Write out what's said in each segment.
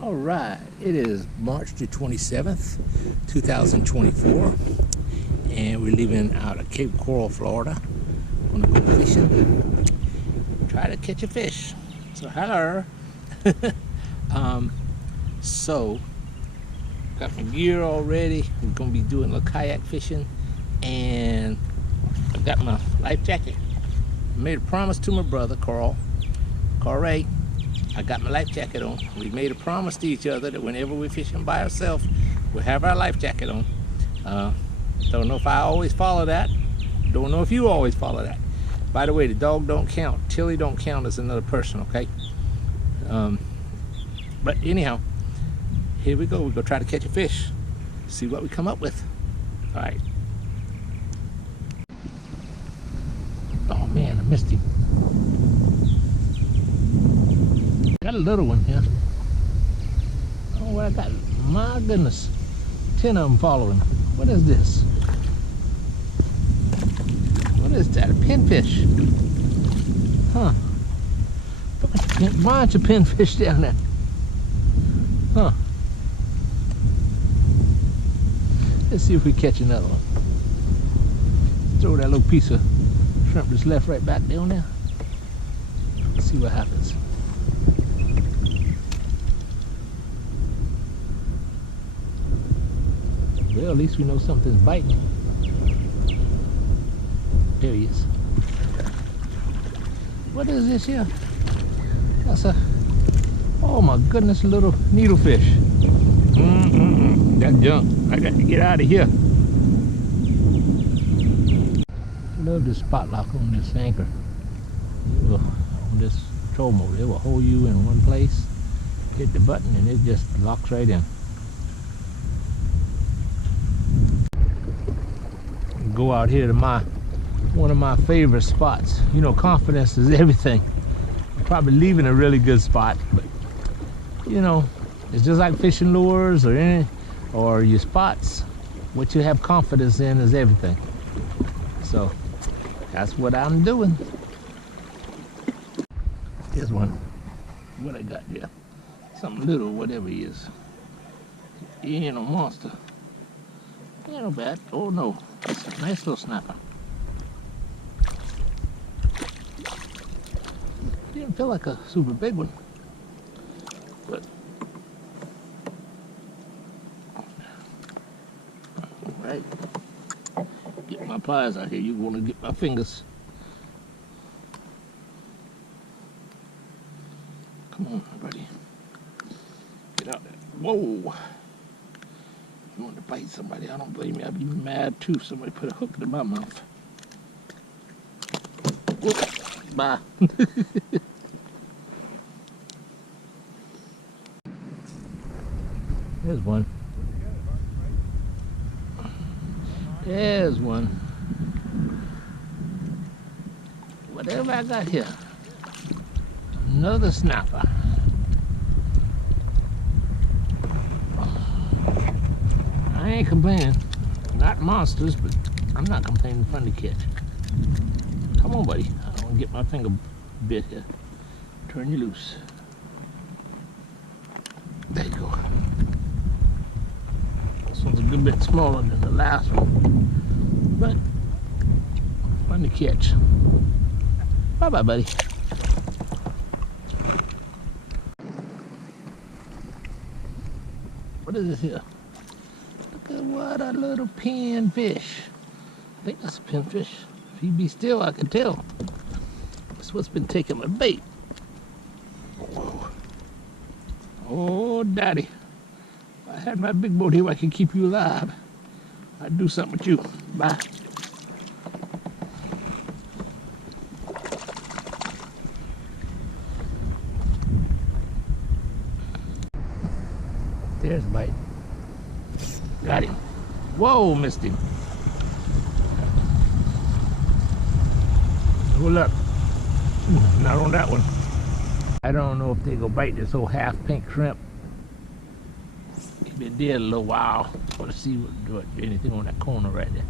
All right, it is March the 27th, 2024, and we're leaving out of Cape Coral, Florida. Gonna go fishing, try to catch a fish. So hello. So got my gear all ready. We're gonna be doing a little kayak fishing, and I got my life jacket. I made a promise to my brother Carl. Ray, I got my life jacket on. We made a promise to each other that whenever we're fishing by ourselves, we'll have our life jacket on. Don't know if I always follow that. Don't know if you always follow that. By the way, the dog don't count. Tilly don't count as another person, okay? But anyhow, here we go. We're gonna try to catch a fish. See what we come up with. All right. Oh man, I missed him. Got a little one here. Oh, what I got? My goodness, 10 of them following. What is this? What is that? A pinfish? Huh? Bunch of pinfish down there. Huh? Let's see if we catch another one. Throw that little piece of shrimp that's left right back down there. Let's see what happens. Well, at least we know something's biting. There he is. What is this here? That's a, oh my goodness, little needlefish. That junk. I got to get out of here. Love this spot lock on this anchor. On this troll motor, it will hold you in one place, hit the button, and it just locks right in. Go out here to one of my favorite spots. You know, confidence is everything. I'm probably leaving a really good spot, but you know, it's just like fishing lures or your spots. What you have confidence in is everything. So that's what I'm doing. Here's one. What I got there? Something little, whatever he is. He ain't no monster. He ain't no bad. Oh no, it's a nice little snapper. Didn't feel like a super big one, but all right. Get my pliers out here. You want to get my fingers. Come on, buddy. Get out there. Whoa. You want to bite somebody, I don't blame you. I'd be mad too if somebody put a hook in my mouth. Whoop. Bye. There's one. There's one. Whatever I got here. Another snapper. I ain't complaining. Not monsters, but I'm not complaining. Fun to catch. Come on, buddy. I don't want to get my finger bit here. Turn you loose. There you go. This one's a good bit smaller than the last one, but fun to catch. Bye-bye, buddy. What is this here? Look at what a little pinfish. I think that's a pinfish. If he be still, I can tell. That's what's been taking my bait. Whoa. Oh, daddy. If I had my big boat here, I could keep you alive. I'd do something with you. Bye. There's a bite. Got him. Whoa, missed him. Hold up. Not on that one. I don't know if they go bite this old half pink shrimp. He's been dead a little while. Want to see what anything on that corner right there.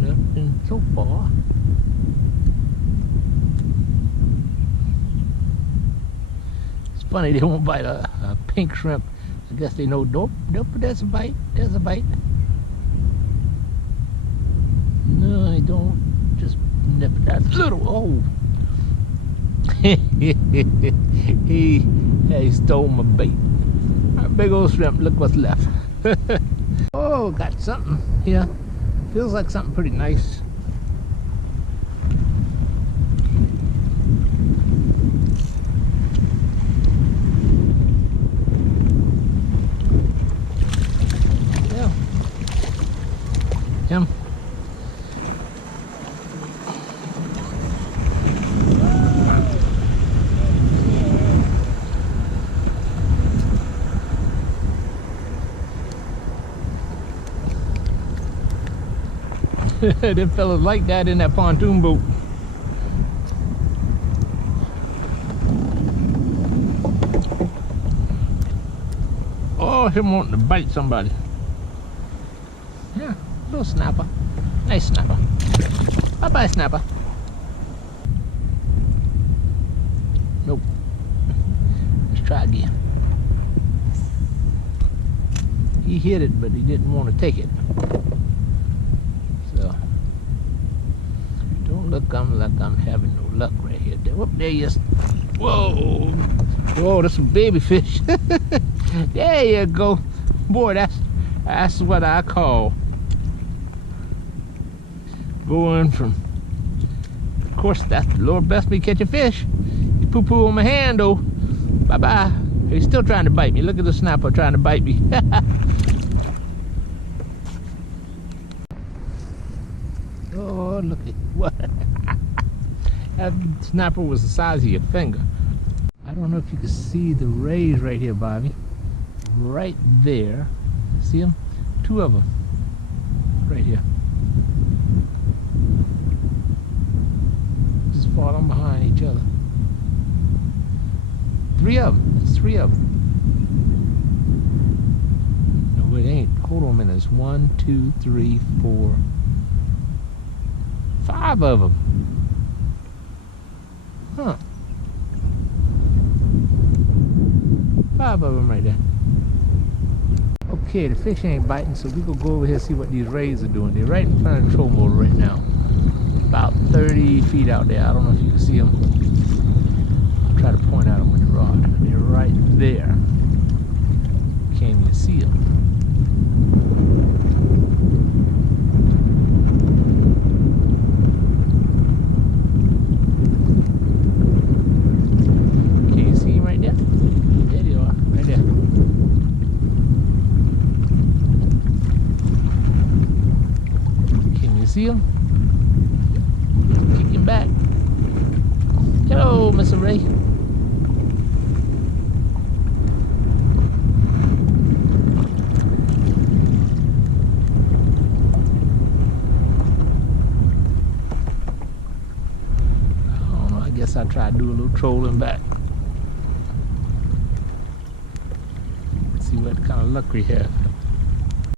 Nothing. so far. It's funny they won't bite a pink shrimp. I guess they know, nope, there's a bite, there's a bite. No, I don't. Just nip that little, oh. he stole my bait. A big old shrimp, look what's left. Oh, got something here. Feels like something pretty nice. Yeah. Him. Them fellas like that in that pontoon boat. Oh, him wanting to bite somebody. Yeah, little snapper. Nice snapper. Bye-bye, snapper. Nope. Let's try again. He hit it, but he didn't want to take it. So, don't look like I'm having no luck right here. Whoop, there he is. Whoa. Whoa, that's some baby fish. There you go. Boy, that's what I call going from, of course, that's the Lord bless me catching fish. You poo-poo on my hand, though. Bye-bye. He's still trying to bite me. Look at the snapper trying to bite me. Oh, look at what. That snapper was the size of your finger. I don't know if you can see the rays right here, Bobby. Right there. See them? Two of them. Right here. Just falling behind each other. Three of them. There's three of them. No, it ain't. Hold on a minute. There's 1, 2, 3, 4, 5 of them. Huh. 5 of them right there. Okay, the fish ain't biting, so we gonna go over here and see what these rays are doing. They're right in front of the troll motor right now. About 30 feet out there. I don't know if you can see them. I'll try to point at them with the rod. They're right there. Can't even see them. Can you see them right there? There they are, right there. Can you see them? Kicking back. Hello, Mr. Ray. I guess I'll try to do a little trolling back. See what kind of luck we have.